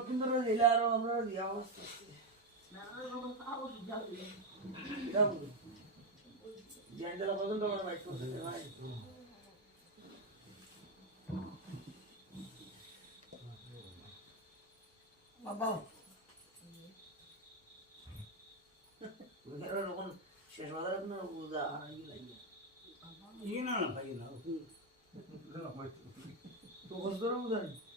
ಕೊಟ್ಟಿದ್ರೆ ಇಲ್ಲಾರ ಅಂದ್ರೆ ಯಾವ ಶೇಷವಾದ ಏನಪ್ಪ ಏನಪ್ಪ ಉದಾರ